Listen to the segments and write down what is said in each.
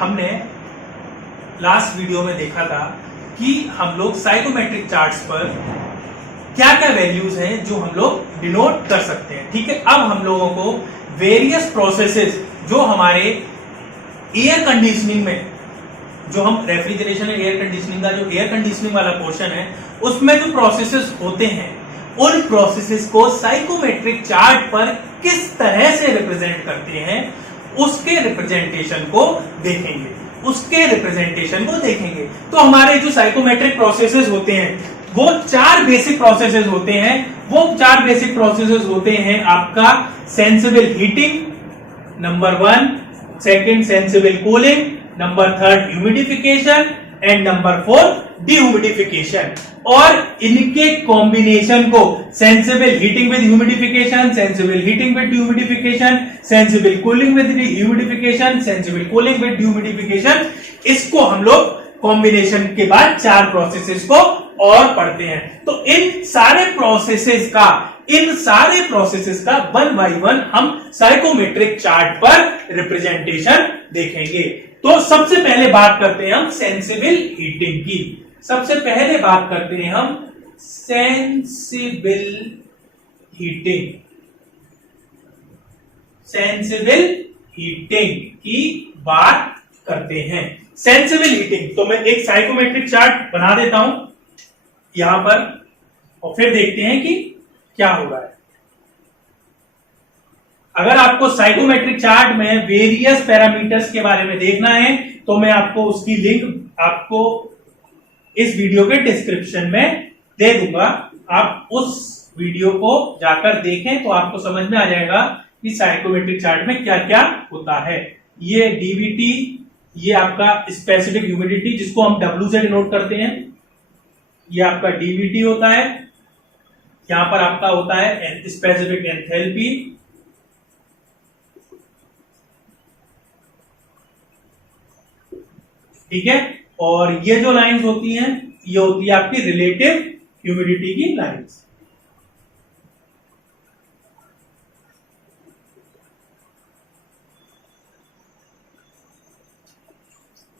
हमने last video में देखा था कि हम लोग साइकोमेट्रिक चार्ट्स पर क्या क्या वैल्यूज हैं जो हम लोग डिनोट कर सकते हैं। ठीक है, अब हम लोगों को वेरियस प्रोसेसेस जो हमारे एयर कंडीशनिंग में, जो हम रेफ्रिजरेशन और एयर कंडीशनिंग का जो एयर कंडीशनिंग वाला पोर्शन है उसमें जो प्रोसेसेस होते हैं उन प्रोसेसेस को साइकोमेट्रिक चार्ट पर किस तरह से रिप्रेजेंट करते हैं उसके रिप्रेजेंटेशन को देखेंगे। तो हमारे जो साइकोमेट्रिक प्रोसेसेस होते हैं वो चार बेसिक प्रोसेसेस होते हैं। वो चार बेसिक प्रोसेसेस होते हैं आपका sensible heating number 1, second sensible cooling, number 3 humidification and number 4 dehumidification. और इनके कॉम्बिनेशन को sensible heating with humidification, sensible heating with dehumidification, sensible cooling with humidification, sensible cooling with dehumidification, इसको हम लोग कॉम्बिनेशन के बाद चार प्रोसेसेस को और पढ़ते हैं। तो इन सारे प्रोसेसेस का वन बाय वन हम साइकोमेट्रिक चार्ट पर रिप्रेजेंटेशन देखेंगे। तो सबसे पहले बात करते हैं हम सेंसिबल हीटिंग की। सबसे पहले बात करते हैं हम सेंसिबल हीटिंग की बात करते हैं। सेंसिबल हीटिंग, तो मैं एक साइकोमेट्रिक चार्ट बना देता हूं यहां पर और फिर देखते हैं कि क्या हो रहा है। अगर आपको साइकोमेट्रिक चार्ट में वेरियस पैरामीटर्स के बारे में देखना है तो मैं आपको उसकी लिंक आपको इस वीडियो के डिस्क्रिप्शन में दे दूंगा। आप उस वीडियो को जाकर देखें तो आपको समझ में आ जाएगा कि साइकोमेट्रिक चार्ट में क्या क्या होता है। ये डीवीटी, ये आपका स्पेसिफिक ह्यूमिडिटी जिसको हम W से डिनोट करते हैं, ये आपका डीवीटी होता है। यहां पर आपका होता है स्पेसिफिक एंथैल्पी, ठीक है। और ये जो लाइंस होती हैं ये होती है आपकी रिलेटिव ह्यूमिडिटी की लाइंस।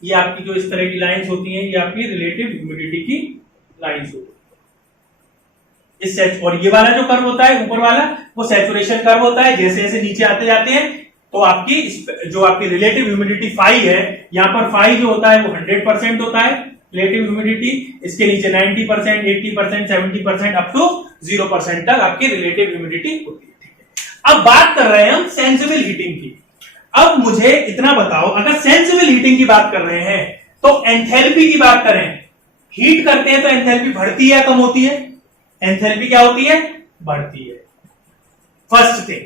ये आपकी जो इस तरह की लाइंस होती हैं ये आपकी रिलेटिव ह्यूमिडिटी की लाइंस होती है। और ये वाला जो कर्व होता है ऊपर वाला वो सैचुरेशन कर्व होता है। जैसे जैसे नीचे आते जाते हैं तो आपकी जो आपकी रिलेटिव ह्यूमिडिटी फाई है, यहां पर फाई जो होता है वो 100% होता है रिलेटिव ह्यूमिडिटी। इसके नीचे 90%, 80%, 70% अप टू 0% तक आपकी रिलेटिव ह्यूमिडिटी होती है। अब बात कर रहे हैं हम सेंसिबल हीटिंग की। अब मुझे इतना बताओ, अगर सेंसिबल हीटिंग की बात कर रहे हैं तो एंथैल्पी की बात करें, हीट करते हैं तो एंथैल्पी बढ़ती है या कम होती है? एंथैल्पी क्या होती है? बढ़ती है। First thing.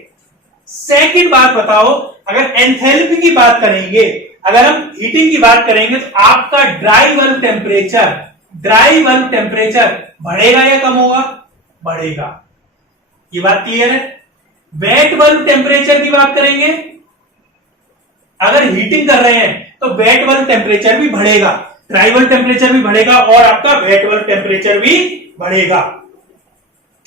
सेकंड बात बताओ, अगर एंथैल्पी की बात करेंगे, अगर हम हीटिंग की बात करेंगे तो आपका ड्राई बल्ब टेम्परेचर बढ़ेगा या कम होगा? बढ़ेगा। ये बात क्लियर है। वेट बल्ब टेम्परेचर की बात करेंगे, अगर हीटिंग कर रहे हैं तो वेट बल्ब टेम्परेचर भी बढ़ेगा, ड्राई बल्ब टेम्परेचर भी बढ़ेगा और आपका वेट बल्ब टेम्परेचर भी बढ़ेगा।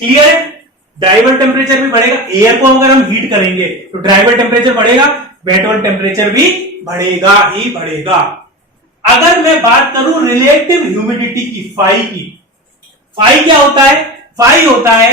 क्लियर है? ड्राई बल्ब टेम्परेचर भी बढ़ेगा। एयर को अगर हम हीट करेंगे तो ड्राई बल्ब टेम्परेचर बढ़ेगा, वेट बल्ब टेम्परेचर भी बढ़ेगा ही बढ़ेगा। अगर मैं बात करूं रिलेटिव ह्यूमिडिटी की, फाई क्या होता है? फाई होता है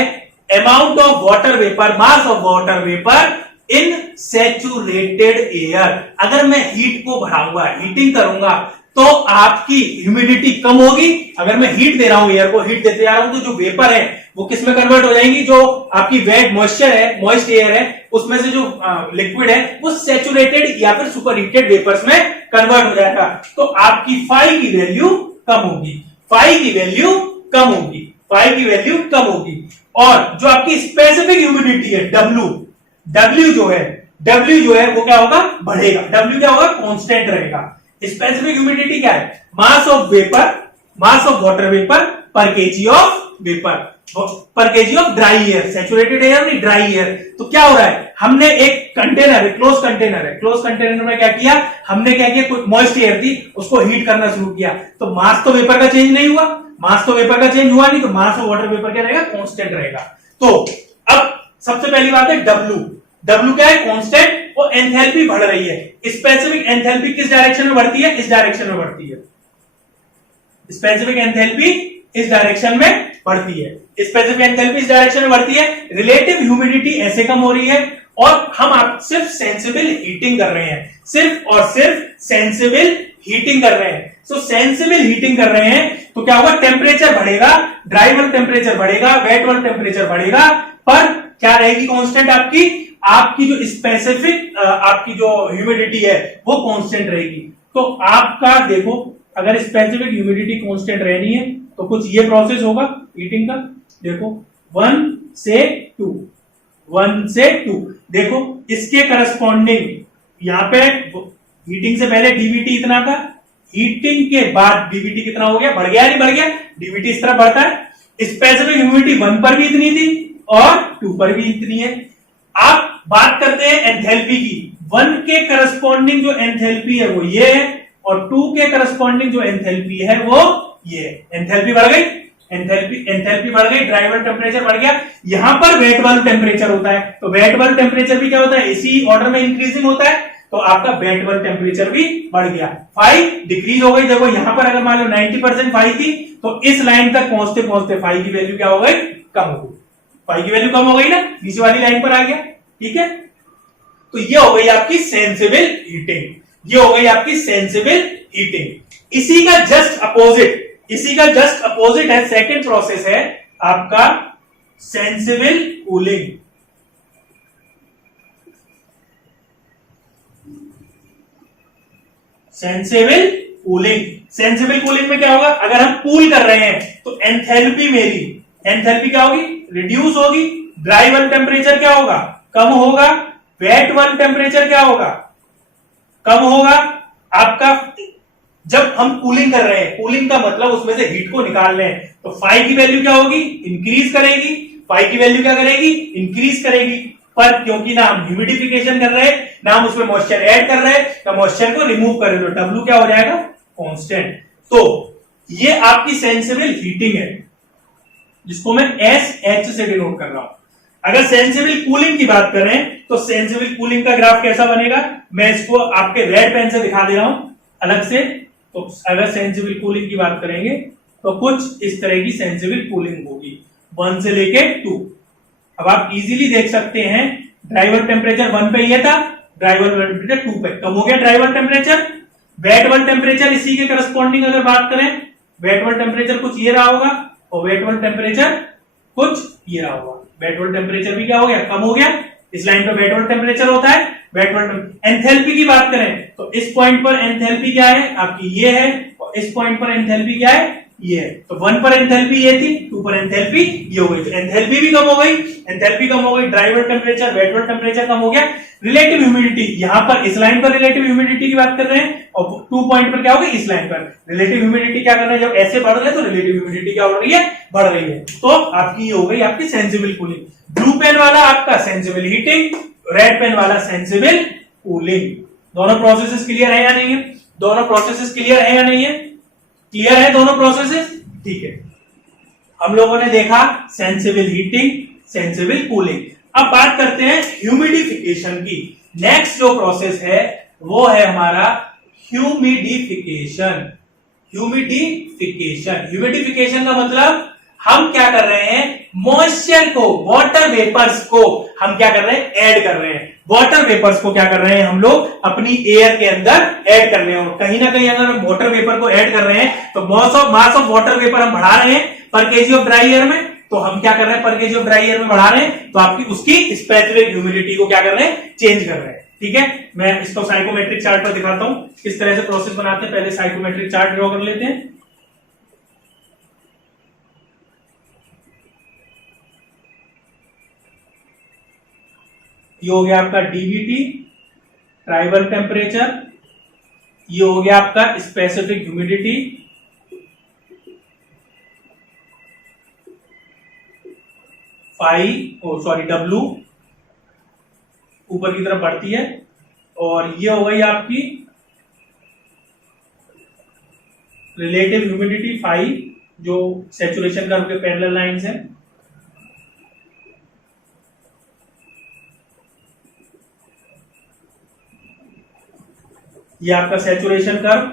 amount of water vapour, mass of water vapour in saturated air. अगर मैं हीट को बढ़ाऊंगा, हीटिंग करूंगा तो आपकी ह्यूमिडिटी कम होगी। अगर मैं हीट दे रहा हूं, एयर को हीट देते जा रहा हूं तो जो वेपर है वो किस में कन्वर्ट हो जाएंगी? जो आपकी वेट मॉइस्चर है, मॉइस्ट एयर है, उसमें से जो लिक्विड है वो सैचुरेटेड या फिर सुपर हीटेड वेपर्स में कन्वर्ट हो जाएगा। तो आपकी फाई की वैल्यू कम होगी। और जो आपकी स्पेसिफिक ह्यूमिडिटी है W जो है वो क्या होगा? बढ़ेगा। W क्या होगा? कांस्टेंट रहेगा। स्पेसिफिक ह्यूमिडिटी क्या है? मास ऑफ वाटर वेपर पर KG of dry air, saturated air नहीं, ड्राई एयर। तो क्या हो रहा है? हमने एक कंटेनर है, क्लोज कंटेनर में क्या किया? हमने क्या किया? कोई मॉइस्ट एयर थी, उसको हीट करना शुरू किया तो मास तो वेपर का चेंज नहीं हुआ, नहीं, तो मास ऑफ वाटर वेपर क्या रहेगा? कांस्टेंट रहेगा। तो अब सबसे पहली बात है W क्या है? कांस्टेंट वो एंथैल्पी बढ़ रही है। स्पेसिफिक एंथैल्पी किस डायरेक्शन में बढ़ती है? इस डायरेक्शन में बढ़ती है। स्पेसिफिक एंथैल्पी इस डायरेक्शन में बढ़ती है। स्पेसिफिक एंथैल्पी इस डायरेक्शन में बढ़ती है। रिलेटिव ह्यूमिडिटी ऐसे कम हो रही है और हम आप सिर्फ सेंसिबल हीटिंग कर रहे हैं, सिर्फ और सिर्फ सेंसिबल हीटिंग कर रहे हैं। सो सेंसिबल हीटिंग कर रहे हैं तो क्या होगा? टेम्परेचर बढ़ेगा, ड्राई बल्ब टेम्परेचर बढ़ेगा, वेट बल्ब टेम्परेचर बढ़ेगा, पर क्या रहेगी कांस्टेंट? आपकी जो स्पेसिफिक आपकी जो ह्यूमिडिटी है वो कांस्टेंट रहेगी। तो आपका देखो, अगर स्पेसिफिक ह्यूमिडिटी कांस्टेंट रहनी है तो कुछ ये प्रोसेस होगा हीटिंग का। देखो 1 से 2, 1 से 2, देखो इसके करस्पॉन्डिंग यहां पे हीटिंग से पहले डीवीटी इतना था, हीटिंग के बाद डीवीटी कितना हो गया? बढ़ गया नहीं बढ़ गया? डीवीटी इस तरह बढ़ता है। स्पेसिफिक ह्यूमिडिटी 1 पर भी इतनी थी और 2 पर भी इतनी है। आप बात करते हैं एंथैल्पी की। 1 के करस्पॉन्डिंग जो एंथैल्पी है वो ये है और 2 के करस्पॉन्डिंग जो एंथैल्पी है वो ये है। एंथैल्पी बढ़ गई, एंथैल्पी बढ़ गई, ड्राई बल्ब टेम्परेचर बढ़ गया। यहां पर वेट बल्ब टेम्परेचर होता है तो वेट बल्ब टेम्परेचर भी क्या होता है? इसी ऑर्डर में इंक्रीजिंग होता है तो आपका वेट बल्ब टेम्परेचर भी बढ़ गया। फाई डिक्रीज हो गई। देखो यहां पर अगर मान लो 90% फाई थी तो इस लाइन तक पहुंचते पहुंचते फाई की वैल्यू क्या हो गई? कम हो गई। फाई की वैल्यू कम हो गई ना, नीचे वाली लाइन पर आ गया। ठीक है, तो ये हो गई आपकी सेंसिबल हीटिंग, ये हो गई आपकी सेंसिबल हीटिंग। इसी का जस्ट अपोजिट है, सेकंड प्रोसेस है आपका सेंसिबल कूलिंग। सेंसिबल कूलिंग में क्या होगा? अगर हम कूल कर रहे हैं तो एंथैल्पी क्या होगी? रिड्यूस होगी। ड्राई बल्ब टेम्परेचर क्या होगा? कम होगा। वेट बल्ब टेम्परेचर क्या होगा? कम होगा। आपका जब हम कूलिंग कर रहे हैं, कूलिंग का मतलब उसमें से हीट को निकाल रहे हैं, तो फाई की वैल्यू क्या होगी? इंक्रीज करेगी। फाई की वैल्यू क्या करेगी? इंक्रीज करेगी। पर क्योंकि ना हम ह्यूमिडिफिकेशन कर रहे हैं, ना हम उसमें मॉइस्चर ऐड कर रहे हैं, ना मॉइस्चर को रिमूव कर रहे हैं, तो डब्ल्यू क्या हो जाएगा? कांस्टेंट। तो ये आपकी सेंसिबल हीटिंग है जिसको मैं SH से डिनोट कर रहा हूं। अगर सेंसिबल कूलिंग की बात करें तो सेंसिबल कूलिंग का ग्राफ कैसा बनेगा? मैं इसको आपके रेड पेन से दिखा दे रहा हूं अलग से। तो अगर सेंसिबल कूलिंग की बात करेंगे तो कुछ इस तरह की सेंसिबल कूलिंग होगी 1 से लेके 2। अब आप इजीली देख सकते हैं ड्राई बल्ब टेम्परेचर 1 पे ये था, ड्राई बल्ब टेम्परेचर 2 पे, कम हो गया dry bulb temperature. Wet bulb temperature इसी के करस्पॉन्डिंग अगर बात करें, वेट बल्ब टेम्परेचर कुछ ये रहा होगा और वेट बल्ब टेम्परेचर कुछ ये रहा होगा। वेट बल्ब टेम्परेचर भी क्या हो गया? कम हो गया। इस लाइन पर वेट बल्ब टेम्परेचर होता है। वेट बल्ब एंथैल्पी की बात करें तो इस पॉइंट पर एंथैल्पी क्या है? आपकी ये है और इस पॉइंट पर एंथैल्पी क्या है? ये है। तो 1 पर एंथैल्पी ये थी, 2 पर एंथैल्पी ये हो गई। तो एंथैल्पी भी कम हो गई, dry bulb temperature, wet bulb temperature कम हो गया। रिलेटिव ह्यूमिडिटी, यहां पर इस लाइन पर रिलेटिव ह्यूमिडिटी की बात कर रहे हैं और 2 पॉइंट पर क्या होगी? इस लाइन पर रिलेटिव ह्यूमिडिटी क्या कर रहे हैं? जब ऐसे बढ़ रहे हैं तो रिलेटिव ह्यूमिडिटी क्या हो रही है? बढ़ रही है। तो आपकी ये हो गई आपकी सेंसिबल कूलिंग। ब्लू पेन वाला आपका सेंसिबल हीटिंग, रेड पेन वाला सेंसिबल कूलिंग। दोनों प्रोसेसेस क्लियर है या नहीं है? दोनों प्रोसेसेस क्लियर है या नहीं है? क्लियर है दोनों प्रोसेसेस? ठीक है, हम लोगों ने देखा सेंसिबल हीटिंग, सेंसिबल कूलिंग। अब बात करते हैं ह्यूमिडिफिकेशन की। नेक्स्ट जो प्रोसेस है वो है हमारा ह्यूमिडिफिकेशन। ह्यूमिडिफिकेशन का मतलब हम क्या कर रहे हैं? मॉइस्चर को, वाटर वेपर्स को हम क्या कर रहे हैं? ऐड कर रहे हैं। वाटर वेपर्स को क्या कर रहे हैं? हम लोग अपनी एयर के अंदर ऐड कर रहे हैं। और कहीं ना कहीं अगर हम वाटर वेपर को ऐड कर रहे हैं तो मास ऑफ वाटर वेपर हम बढ़ा रहे हैं पर केजी ऑफ ड्राई एयर में। तो हम क्या कर रहे हैं? पर केजी ऑफ ड्राई एयर में बढ़ा रहे हैं तो आपकी उसकी स्पेसिफिक ह्यूमिडिटी को क्या कर रहे हैं? चेंज कर रहे हैं। ठीक है, मैं इसको साइकोमेट्रिक चार्ट पर दिखाता हूं किस तरह से प्रोसेस बनाते हैं। पहले साइकोमेट्रिक चार्ट ड्रॉ कर लेते हैं। ये हो गया आपका डीवीटी, ट्राइबल टेम्परेचर, ये हो गया आपका स्पेसिफिक ह्यूमिडिटी, डब्ल्यू ऊपर की तरफ बढ़ती है, और ये हो गई आपकी रिलेटिव ह्यूमिडिटी फाई, जो सैचुरेशन कर्व के पैरेलल लाइंस है। ये आपका सैचुरेशन कर्व,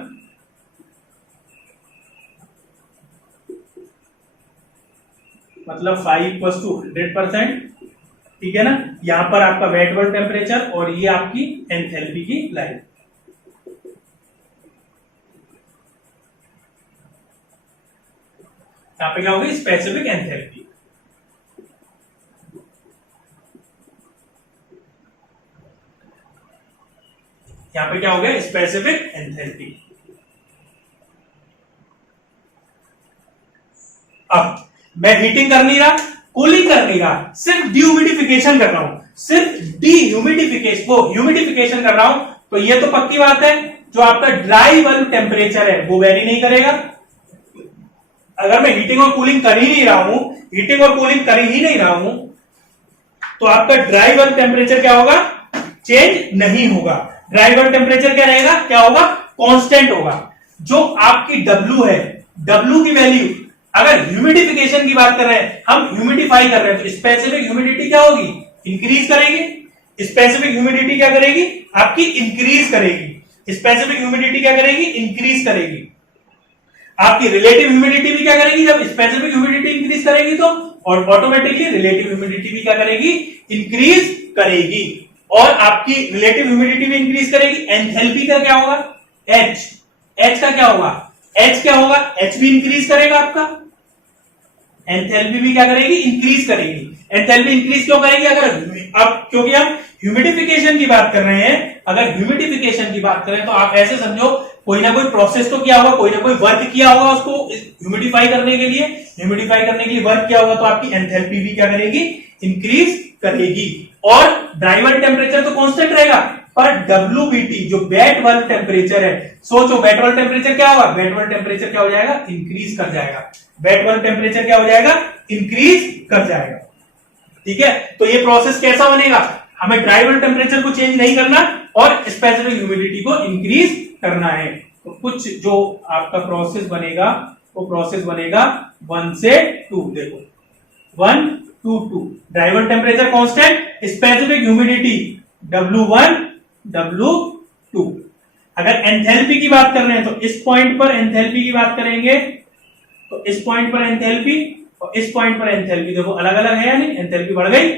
मतलब 5 = 100%, ठीक है ना। यहां पर आपका वेट बल्ब टेम्परेचर और ये आपकी एंथैल्पी की लाइन। यहां पे क्या होगी, स्पेसिफिक एंथैल्पी। यहां पे क्या हो गया, स्पेसिफिक एंथैल्पी। अब मैं हीटिंग कर नहीं रहा, कूलिंग कर नहीं रहा, सिर्फ ड्यूमिडिफिकेशन कर रहा हूं, सिर्फ ह्यूमिडिफिकेशन कर रहा हूं, तो ये तो पक्की बात है जो आपका ड्राई बल्ब टेम्परेचर है वो वेरी नहीं करेगा। अगर मैं हीटिंग और कूलिंग कर ही नहीं रहा हूं, हीटिंग और कूलिंग कर ही नहीं रहा हूं, तो आपका ड्राई बल्ब टेम्परेचर क्या होगा, चेंज नहीं होगा। ड्राई बल्ब टेम्परेचर क्या रहेगा, क्या होगा, कांस्टेंट होगा। जो आपकी W है, W की वैल्यू, अगर ह्यूमिडिफिकेशन की बात कर रहे हैं, हम ह्यूमिडिफाई कर रहे हैं, तो स्पेसिफिक ह्यूमिडिटी क्या होगी, इंक्रीज करेगी। स्पेसिफिक ह्यूमिडिटी क्या करेगी, आपकी इंक्रीज करेगी। स्पेसिफिक ह्यूमिडिटी क्या करेगी, इंक्रीज करेगी। आपकी रिलेटिव ह्यूमिडिटी भी क्या करेगी, जब स्पेसिफिक ह्यूमिडिटी इंक्रीज करेगी तो और ऑटोमेटिकली रिलेटिव ह्यूमिडिटी भी क्या करेगी, इंक्रीज करेगी। और आपकी रिलेटिव ह्यूमिडिटी भी इंक्रीज करेगी। एंथैल्पी का क्या होगा, H का क्या होगा, H क्या होगा, H भी इंक्रीज करेगा आपका, एंथैल्पी भी क्या करेगी, इंक्रीज करेगी। एंथैल्पी इंक्रीज क्यों करेगी, अगर अब क्योंकि हम ह्यूमिडिफिकेशन की बात कर रहे हैं, अगर ह्यूमिडिफिकेशन की बात करें तो आप ऐसे समझो कोई ना कोई प्रोसेस तो किया होगा, कोई ना कोई वर्क किया होगा उसको ह्यूमिडिफाई करने के लिए, वर्क किया होगा, तो आपकी एंथैल्पी भी क्या करेगी, इंक्रीज करेगी। और ड्राई बल्ब टेम्परेचर तो कांस्टेंट रहेगा, पर WBT जो वेट बल्ब टेम्परेचर है, सोचो वेट बल्ब टेम्परेचर क्या होगा, वेट बल्ब टेम्परेचर क्या हो जाएगा, इंक्रीज कर जाएगा। वेट बल्ब टेम्परेचर क्या हो जाएगा, इंक्रीज कर जाएगा। ठीक है, तो ये प्रोसेस कैसा बनेगा, हमें ड्राई बल्ब टेम्परेचर को चेंज नहीं करना और स्पेसिफिक ह्यूमिडिटी को इंक्रीज करना है। तो कुछ जो आपका प्रोसेस बनेगा वो प्रोसेस बनेगा 1 से 2। देखो 1 to 2, dry bulb temperature constant, specific humidity W1 W2। अगर एंथैल्पी की बात कर रहे हैं तो इस पॉइंट पर एंथैल्पी की बात करेंगे, तो इस पॉइंट पर एंथैल्पी और इस पॉइंट पर एंथैल्पी देखो अलग अलग है या नहीं, एंथैल्पी बढ़ गई,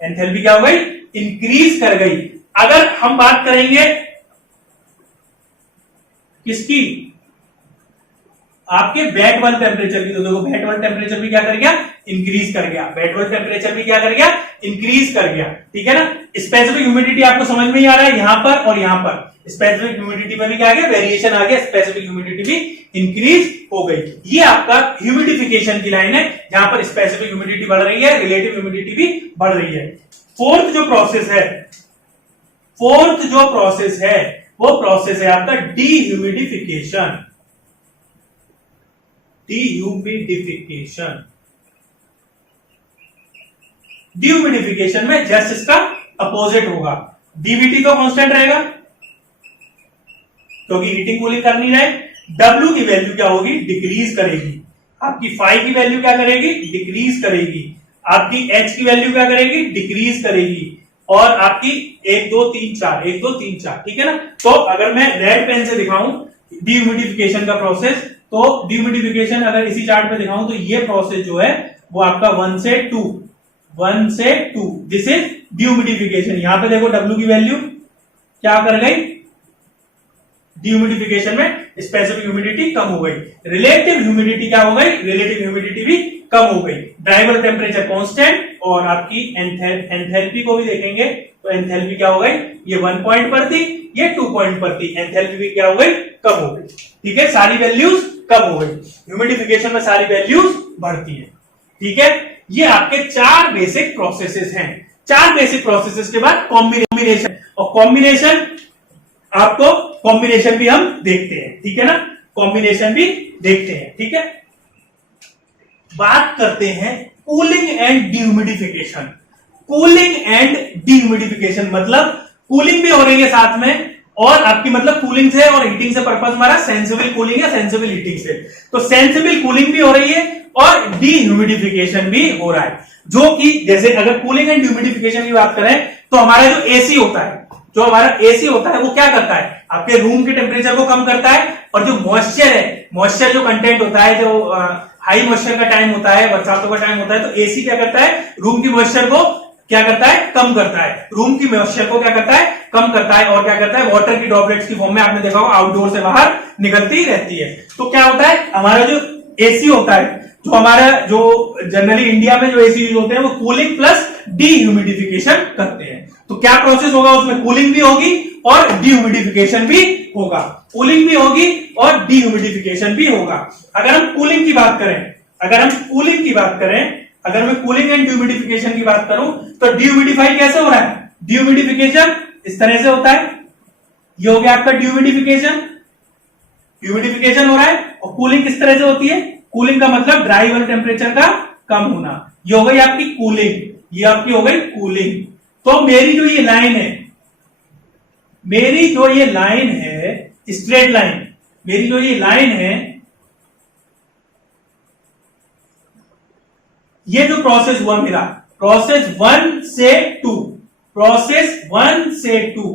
एंथैल्पी क्या हो गई, इंक्रीज कर गई। अगर हम बात करेंगे किसकी, आपके वेट बल्ब टेम्परेचर की, तो देखो वेट बल्ब टेम्परेचर भी क्या कर गया, इंक्रीज कर गया। वेट बल्ब टेम्परेचर भी क्या कर गया, इंक्रीज कर गया। ठीक है ना। स्पेसिफिक ह्यूमिडिटी आपको समझ में ही आ रहा है, यहां पर और यहां पर स्पेसिफिक ह्यूमिडिटी में भी क्या आ गया, वेरिएशन आ गया, स्पेसिफिक ह्यूमिडिटी भी इंक्रीज हो गई। ये आपका ह्यूमिडिफिकेशन की लाइन है, जहां पर स्पेसिफिक ह्यूमिडिटी बढ़ रही है, रिलेटिव ह्यूमिडिटी भी बढ़ रही है। फोर्थ जो प्रोसेस है वो प्रोसेस है आपका डीह्यूमिडिफिकेशन। डीह्यूमिडिफिकेशन में जस्ट इसका अपोजिट होगा। डीबीटी तो कांस्टेंट रहेगा क्योंकि हीटिंग कूलिंग कर नहीं रहे। W की वैल्यू क्या होगी, डिक्रीज करेगी। आपकी फाई की वैल्यू क्या करेगी, डिक्रीज करेगी। आपकी H की वैल्यू क्या करेगी, डिक्रीज करेगी। और आपकी 1 2 3 4, ठीक है ना। तो अगर मैं रेड पेन से दिखाऊं डीह्यूमिडिफिकेशन का प्रोसेस, तो डीह्यूमिडिफिकेशन अगर इसी चार्ट पे दिखाऊं तो ये प्रोसेस जो है वो आपका 1 से 2, दिस इज डीह्यूमिडिफिकेशन। यहां पे देखो W की वैल्यू क्या कर गई, डीह्यूमिडिफिकेशन में स्पेसिफिक ह्यूमिडिटी कम हो गई। रिलेटिव ह्यूमिडिटी क्या हो गई, रिलेटिव ह्यूमिडिटी भी कम हो गई। ड्राई बल्ब टेम्परेचर कांस्टेंट और आपकी एंथैल्पी को भी देखेंगे तो एंथैल्पी क्या हो गई, ये 1 पॉइंट पर थी, ये 2 पॉइंट पर थी, एंथैल्पी भी क्या हो गई, कम हो गई। ठीक है, सारी वैल्यूज कम हो गई। ह्यूमिडिफिकेशन में सारी वैल्यूज बढ़ती है। ठीक है, ये आपके 4 बेसिक प्रोसेसेस हैं। 4 बेसिक प्रोसेसेस के बाद कॉम्बिनेशन, और कॉम्बिनेशन आपको कॉम्बिनेशन भी हम देखते हैं। ठीक है ना, कॉम्बिनेशन भी देखते हैं। ठीक है, बात करते हैं cooling and dehumidification. Cooling and dehumidification मतलब कूलिंग भी हो रही है साथ में, और आपकी मतलब कूलिंग से और हीटिंग से पर्पस हमारा सेंसिबल कूलिंग या सेंसिबल हीटिंग से। तो सेंसिबल कूलिंग भी हो रही है और डीह्यूमिडिफिकेशन भी हो रहा है। जो कि जैसे अगर कूलिंग एंड ह्यूमिडिफिकेशन की बात करें तो हमारा जो एसी होता है, जो हमारा एसी होता है वो क्या करता है, आपके रूम के टेम्परेचर को कम करता है, और जो मॉइस्चर है, मॉइस्चर जो कंटेंट होता है, जो हाई मॉइस्चर का टाइम होता है, बरसातों का टाइम होता है, तो एसी क्या करता है, रूम की मॉइस्चर को क्या करता है, कम करता है, रूम की मॉइस्चर को क्या करता है, कम करता है, और क्या करता है, वाटर की ड्रॉपलेट्स की फॉर्म में आपने देखा होगा आउटडोर से बाहर निकलती रहती है। तो क्या होता है, हमारा जो एसी होता है, जो हमारा जो जनरली इंडिया में जो एसी यूज होते हैं वो कूलिंग प्लस डीह्यूमिडिफिकेशन करते हैं। तो क्या प्रोसेस होगा उसमें, कूलिंग भी होगी और डीह्यूमिडिफिकेशन भी होगा, कूलिंग भी होगी और डीह्यूमिडिफिकेशन भी होगा। अगर हम कूलिंग की बात करें, अगर मैं कूलिंग एंड ह्यूमिडिफिकेशन की बात करूं तो डीह्यूमिडिफाई कैसे हो रहा है, डीह्यूमिडिफिकेशन इस तरह से होता है, ये हो गया आपका डीह्यूमिडिफिकेशन, ह्यूमिडिफिकेशन हो रहा है, और कूलिंग किस तरह से होती है, कूलिंग का मतलब ड्राई वाले टेम्परेचर का कम होना, ये हो गई आपकी कूलिंग, ये आपकी हो गई कूलिंग। तो मेरी जो ये लाइन है, स्ट्रेट लाइन, मेरी जो ये लाइन है, ये जो प्रोसेस हुआ मेरा, प्रोसेस 1 से 2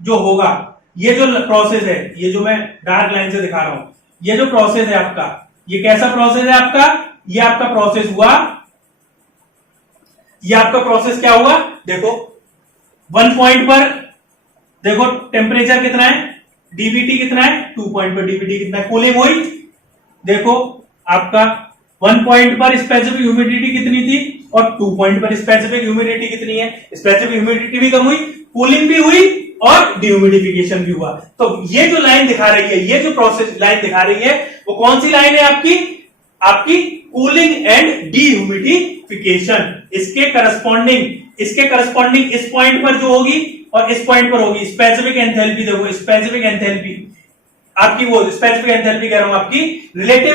जो होगा, ये जो प्रोसेस है, ये जो मैं डार्क लाइन से दिखा रहा हूं, ये जो प्रोसेस है आपका, ये कैसा प्रोसेस है आपका, ये आपका प्रोसेस हुआ, ये आपका प्रोसेस क्या हुआ, देखो 1 पॉइंट पर देखो टेम्परेचर कितना है, डीबीटी कितना है, 2 पॉइंट पर डीबीटी कितना है, कूलिंग हुई, देखो आपका 1 पॉइंट पर स्पेसिफिक ह्यूमिडिटी कितनी थी और 2 पॉइंट पर स्पेसिफिक ह्यूमिडिटी कितनी है, स्पेसिफिक ह्यूमिडिटी भी कम हुई, कूलिंग भी हुई और डीह्यूमिडिफिकेशन भी हुआ। तो ये जो लाइन दिखा रही है, ये जो प्रोसेस लाइन दिखा रही है, वो कौन सी लाइन है आपकी कूलिंग एंड डीह्यूमिडिफिकेशन। इसके करस्पॉन्डिंग इस पॉइंट पर जो होगी और इस पॉइंट पर होगी स्पेसिफिक एंथैल्पी, देखो स्पेसिफिक एंथैल्पी आपकी, वो स्पेसिफिक एंथैल्पी कह रहा हूं आपकी रिलेटिव,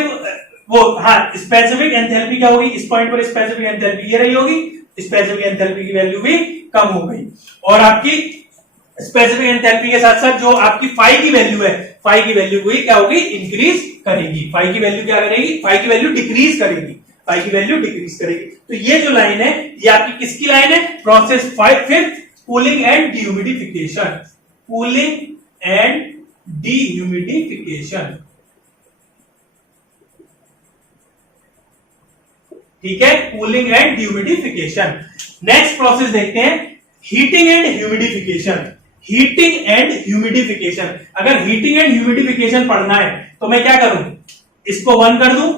वो हाँ स्पेसिफिक एंथैल्पी क्या होगी, इस पॉइंट पर स्पेसिफिक एंथैल्पी ये रही होगी, स्पेसिफिक एंथैल्पी की वैल्यू भी कम हो गई, और आपकी स्पेसिफिक एंथैल्पी के साथ साथ जो आपकी फाई की वैल्यू है, फाई की वैल्यू हुई क्या होगी, इंक्रीज करेगी, फाई की वैल्यू क्या करेगी, फाई की वैल्यू डिक्रीज करेगी, फाई की वैल्यू डिक्रीज करेगी। तो ये जो लाइन है ये आपकी किसकी लाइन है, process 5 cooling and dehumidification, cooling and dehumidification, ठीक है, cooling and humidification. Next process देखते हैं, heating and humidification. Heating and humidification, अगर हीटिंग एंड ह्यूमिडिफिकेशन पढ़ना है तो मैं क्या करूं, इसको 1 कर दूं,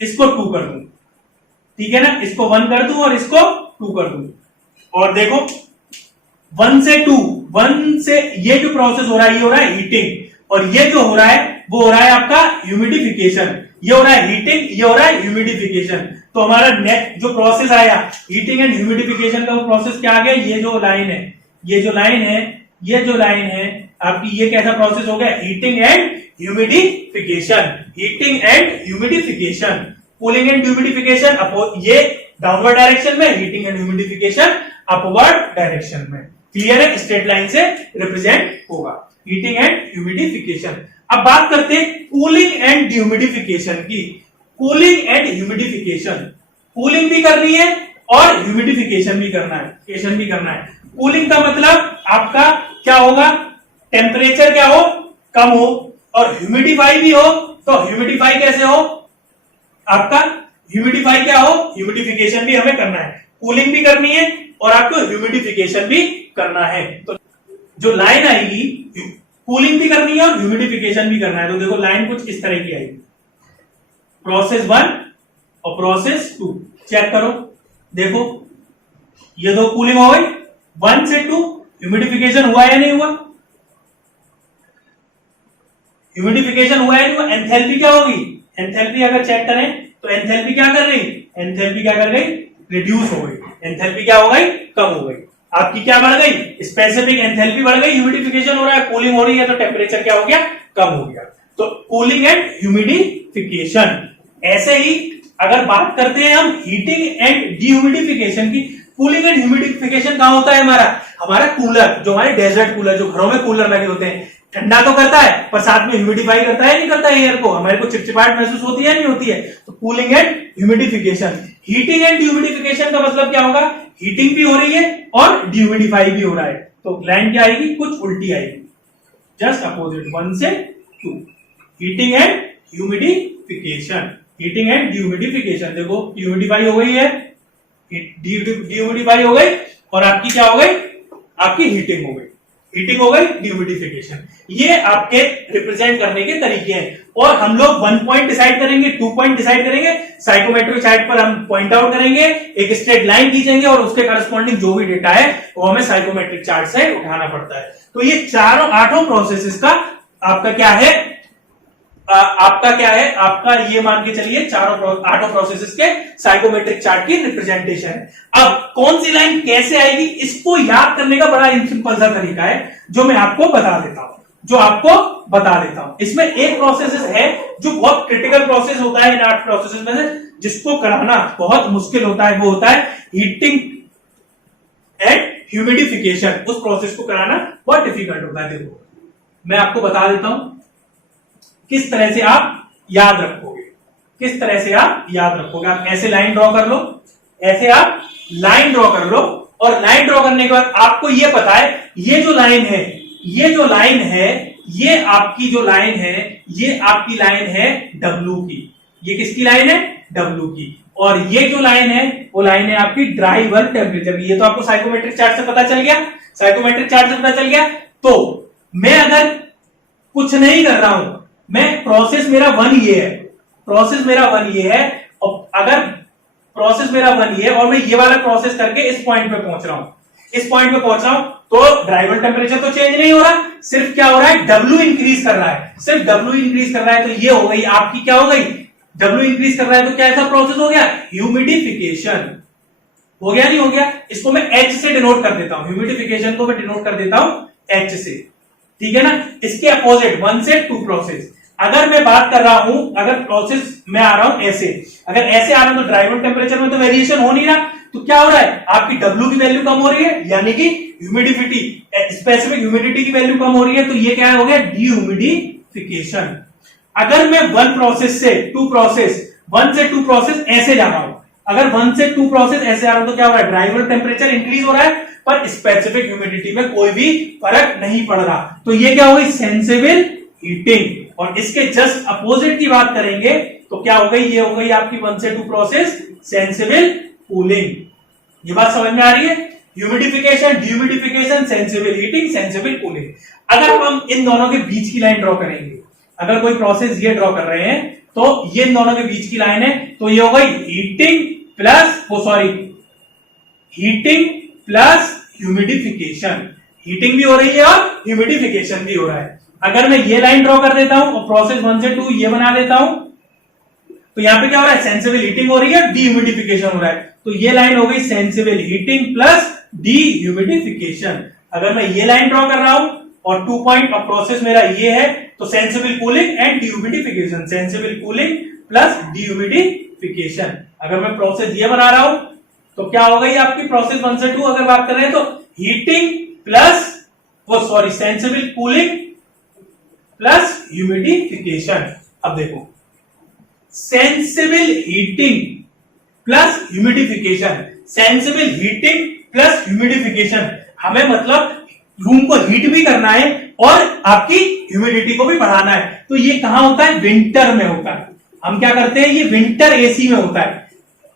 इसको 2 कर दूं, ठीक है ना, इसको 1 कर दूं और इसको 2 कर दूं, और देखो 1 से ये जो प्रोसेस हो रहा है, ये हो रहा है हीटिंग, और ये जो हो रहा है वो हो रहा है आपका ह्यूमिडिफिकेशन, ये हो रहा है हीटिंग, ये हो रहा है ह्यूमिडिफिकेशन। तो हमारा नेक्स्ट जो प्रोसेस आया हीटिंग एंड ह्यूमिडिफिकेशन का, वो प्रोसेस क्या आ गया, ये जो लाइन है, ये जो लाइन है आपकी, ये कैसा प्रोसेस हो गया, heating and humidification, heating and humidification, cooling and humidification ये डाउनवर्ड डायरेक्शन में, heating and humidification upward direction में। क्लियर है, स्ट्रेट लाइन से रिप्रेजेंट होगा हीटिंग एंड ह्यूमिडिफिकेशन। अब बात करते हैं कूलिंग एंड ह्यूमिडिफिकेशन की। कूलिंग एंड ह्यूमिडिफिकेशन, कूलिंग भी करनी है और ह्यूमिडिफिकेशन भी करना है, कूलिंग का मतलब आपका क्या होगा, टेम्परेचर क्या हो, कम हो, और ह्यूमिडिफाई भी हो, तो ह्यूमिडिफाई कैसे हो आपका, ह्यूमिडिफाई क्या हो, ह्यूमिडिफिकेशन भी हमें करना है, कूलिंग भी करनी है और आपको ह्यूमिडिफिकेशन भी करना है। तो जो लाइन आएगी, कूलिंग भी करनी है और ह्यूमिडिफिकेशन भी करना है, तो देखो लाइन कुछ इस तरह की आएगी, प्रोसेस 1 और प्रोसेस 2, चेक करो, देखो ये दो कूलिंग हो गई, 1 से 2 ह्यूमिडिफिकेशन हुआ या नहीं हुआ, ह्यूमिडिफिकेशन हुआ या नहीं हुआ, एंथैल्पी क्या होगी, एंथैल्पी अगर चेक करें तो एंथैल्पी क्या कर गई, रिड्यूस हो गई, एंथैल्पी क्या हो गई, कम हो गई, आपकी क्या बढ़ गई, स्पेसिफिक एंथैल्पी बढ़ गई, ह्यूमिडिफिकेशन हो रहा है, कूलिंग हो रही है, तो टेम्परेचर क्या हो गया, कम हो गया। तो कूलिंग एंड ह्यूमिडिफिकेशन। ऐसे ही अगर बात करते हैं हम हीटिंग एंड डीह्यूमिडिफिकेशन की, कूलिंग एंड ह्यूमिडिफिकेशन कहां होता है, हमारा कूलर, जो हमारे डेजर्ट कूलर, जो घरों में कूलर लगे होते हैं, ठंडा तो करता है पर साथ में ह्यूमिडिफाई करता है, नहीं करता है एयर को, हमारे को चिपचिपाहट महसूस होती है नहीं होती है, तो cooling and humidification. Heating and humidification का मतलब क्या होगा, हीटिंग भी हो रही है और डिह्यूमिडिफाई भी हो रहा है, तो लाइन क्या आएगी, कुछ उल्टी आएगी, जस्ट अपोजिट 1 से 2। Heating and humidification, heating and humidification, देखो ह्यूमिडिफाई हो गई है, ह्यूमिडिफाई हो गई, और आपकी क्या हो गई, आपकी हीटिंग हो गई, हीटिंग हो गई, ह्यूमिडिफिकेशन। ये आपके रिप्रेजेंट करने के तरीके हैं। और हम लोग 1 पॉइंट डिसाइड करेंगे, 2 पॉइंट डिसाइड करेंगे, साइकोमेट्रिक चार्ट पर हम पॉइंट आउट करेंगे, एक स्ट्रेट लाइन खींचेंगे और उसके करस्पॉन्डिंग जो भी डेटा है वो हमें साइकोमेट्रिक चार्ट से उठाना पड़ता है। तो ये चारों 8 प्रोसेसेस का आपका क्या है, आपका ये मान के चलिए चारों 8 प्रोसेसेस के साइकोमेट्रिक चार्ट की रिप्रेजेंटेशन है। अब कौन सी लाइन कैसे आएगी, इसको याद करने का बड़ा सिंपल सा तरीका है जो मैं आपको बता देता हूं, इसमें एक प्रोसेस है जो बहुत क्रिटिकल प्रोसेस होता है इन 8 प्रोसेसेस में से, जिसको कराना बहुत मुश्किल होता है, वो होता है हीटिंग एंड ह्यूमिडिफिकेशन। उस प्रोसेस को कराना बहुत डिफिकल्ट होता है। देखो मैं आपको बता देता हूं किस तरह से आप याद रखोगे, आप ऐसे लाइन ड्रॉ कर लो, ऐसे आप लाइन ड्रॉ कर लो, और लाइन ड्रॉ करने के बाद आपको यह पता है ये जो लाइन है, ये आपकी जो लाइन है, ये आपकी लाइन है W की, ये किसकी लाइन है, W की, और ये जो लाइन है वो लाइन है आपकी ड्राई बल्ब टेम्परेचर की। ये तो आपको साइकोमेट्रिक चार्ट से पता चल गया। तो मैं अगर कुछ नहीं कर रहा हूं, मैं प्रोसेस मेरा 1 ये है, और अगर प्रोसेस मेरा 1 ये है और मैं ये वाला प्रोसेस करके इस पॉइंट पे पहुंच रहा हूं, तो ड्राई बल्ब टेम्परेचर तो चेंज नहीं हो रहा, सिर्फ क्या हो रहा है, W इंक्रीज कर रहा है, तो ये हो गई आपकी, क्या हो गई, W इंक्रीज कर रहा है, तो क्या ऐसा प्रोसेस हो गया, ह्यूमिडिफिकेशन हो गया, नहीं हो गया। इसको मैं H से डिनोट कर देता हूं, ह्यूमिडिफिकेशन को मैं डिनोट कर देता हूं H से, ठीक है ना। इसके अपोजिट 1 से 2 प्रोसेस, अगर मैं बात कर रहा हूं, अगर प्रोसेस में आ रहा हूं ऐसे, अगर ऐसे आ रहा हूं तो ड्राई बल्ब टेम्परेचर में तो वेरिएशन हो नहीं रहा, तो क्या हो रहा है, आपकी W की वैल्यू कम हो रही है, यानी कि ह्यूमिडिटी, स्पेसिफिक ह्यूमिडिटी की वैल्यू कम हो रही है, तो ये क्या हो गया, डीह्यूमिडिफिकेशन। अगर मैं 1 से 2 प्रोसेस ऐसे जा रहा हूं, अगर 1 से 2 प्रोसेस ऐसे आ रहा हूं तो क्या हो रहा है, ड्राई बल्ब टेम्परेचर इंक्रीज हो रहा है, पर स्पेसिफिक ह्यूमिडिटी में कोई भी फर्क नहीं पड़ रहा, तो ये क्या हो गई, सेंसिबल हीटिंग। और इसके जस्ट अपोजिट की बात करेंगे तो क्या हो गई, ये हो गई आपकी 1 से 2 प्रोसेस सेंसिबल कूलिंग। ये बात समझ में आ रही है, humidification, dehumidification, sensible heating, sensible cooling. अगर हम इन दोनों के बीच की लाइन ड्रॉ करेंगे, अगर कोई प्रोसेस ये ड्रॉ कर रहे हैं तो ये इन दोनों के बीच की लाइन है, तो ये हो गई हीटिंग प्लस ह्यूमिडिफिकेशन, हीटिंग भी हो रही है और ह्यूमिडिफिकेशन भी हो रहा है। अगर मैं ये लाइन ड्रॉ कर देता हूं और प्रोसेस 1 से 2 ये बना देता हूं, तो यहां पे क्या हो रहा है, सेंसिबल हीटिंग हो रही है, डीह्यूमिडिफिकेशन हो रहा है, तो ये लाइन हो गई सेंसिबल हीटिंग प्लस डीह्यूमिडिफिकेशन। अगर मैं ये लाइन ड्रॉ कर रहा हूं और 2 पॉइंट और प्रोसेस मेरा ये है, तो sensible cooling and dehumidification, sensible cooling plus dehumidification. अगर मैं प्रोसेस ये बना रहा हूं तो क्या हो गई आपकी प्रोसेस 1 से 2 अगर बात कर रहे हैं, तो heating plus sensible cooling plus humidification. अब देखो, सेंसिबल हीटिंग प्लस ह्यूमिडिफिकेशन, हमें मतलब रूम को हीट भी करना है और आपकी ह्यूमिडिटी को भी बढ़ाना है। तो ये कहां होता है, विंटर में होता है। हम क्या करते हैं, ये विंटर एसी में होता है।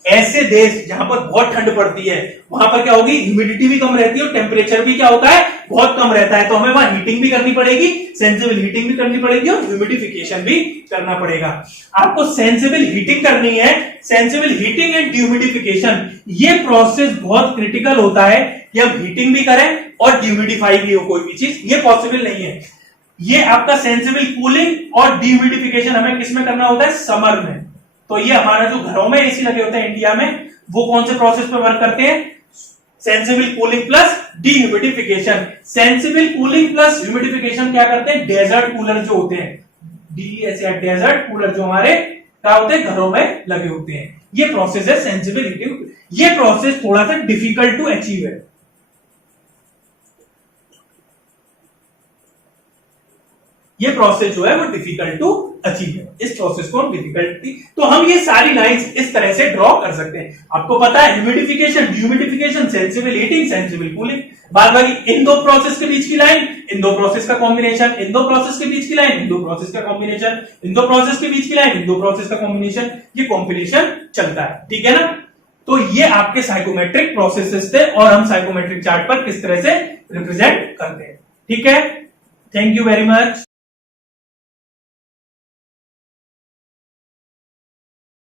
ऐसे देश जहां पर बहुत ठंड पड़ती है वहां पर क्या होगी, ह्यूमिडिटी भी कम रहती है और टेम्परेचर भी क्या होता है, बहुत कम रहता है, तो हमें वहां हीटिंग भी करनी पड़ेगी, सेंसिबल हीटिंग भी करनी पड़ेगी और ह्यूमिडिफिकेशन भी करना पड़ेगा। आपको सेंसिबल हीटिंग करनी है, सेंसिबल हीटिंग एंड ह्यूमिडिफिकेशन, ये प्रोसेस बहुत क्रिटिकल होता है कि हम हीटिंग भी करें और ह्यूमिडिफाई भी हो कोई भी चीज, ये पॉसिबल नहीं है। ये आपका सेंसिबल कूलिंग और डीह्यूमिडिफिकेशन हमें किसमें करना होता है, समर में। तो ये हमारा जो घरों में एसी लगे होते हैं इंडिया में, वो कौन से प्रोसेस पे वर्क करते हैं, sensible cooling plus dehumidification. Sensible cooling plus humidification क्या करते हैं, डेजर्ट कूलर जो होते हैं, डेजर्ट कूलर जो हमारे क्या होते हैं, घरों में लगे होते हैं, ये प्रोसेस है सेंसिबल हीटिंग। ये प्रोसेस थोड़ा सा डिफिकल्ट टू अचीव है। ये प्रोसेस जो है वो डिफिकल्ट टू अचीव है, इस प्रोसेस को हम डिफिकल्टी, तो हम ये सारी लाइंस इस तरह से ड्रॉ कर सकते हैं। आपको पता है humidification, dehumidification, sensible heating, sensible cooling, बाद बाकी इन दो प्रोसेस के बीच की लाइन, इन दो प्रोसेस का कॉम्बिनेशन, इन दो प्रोसेस के बीच की लाइन, इन दो प्रोसेस का कॉम्बिनेशन, इन दो प्रोसेस के बीच की लाइन, इन दो प्रोसेस का कॉम्बिनेशन, ये कॉम्बिनेशन चलता है, ठीक है ना। तो ये आपके साइकोमेट्रिक प्रोसेसेस थे और हम साइकोमेट्रिक चार्ट पर किस तरह से रिप्रेजेंट करते हैं, ठीक है। Thank you very much.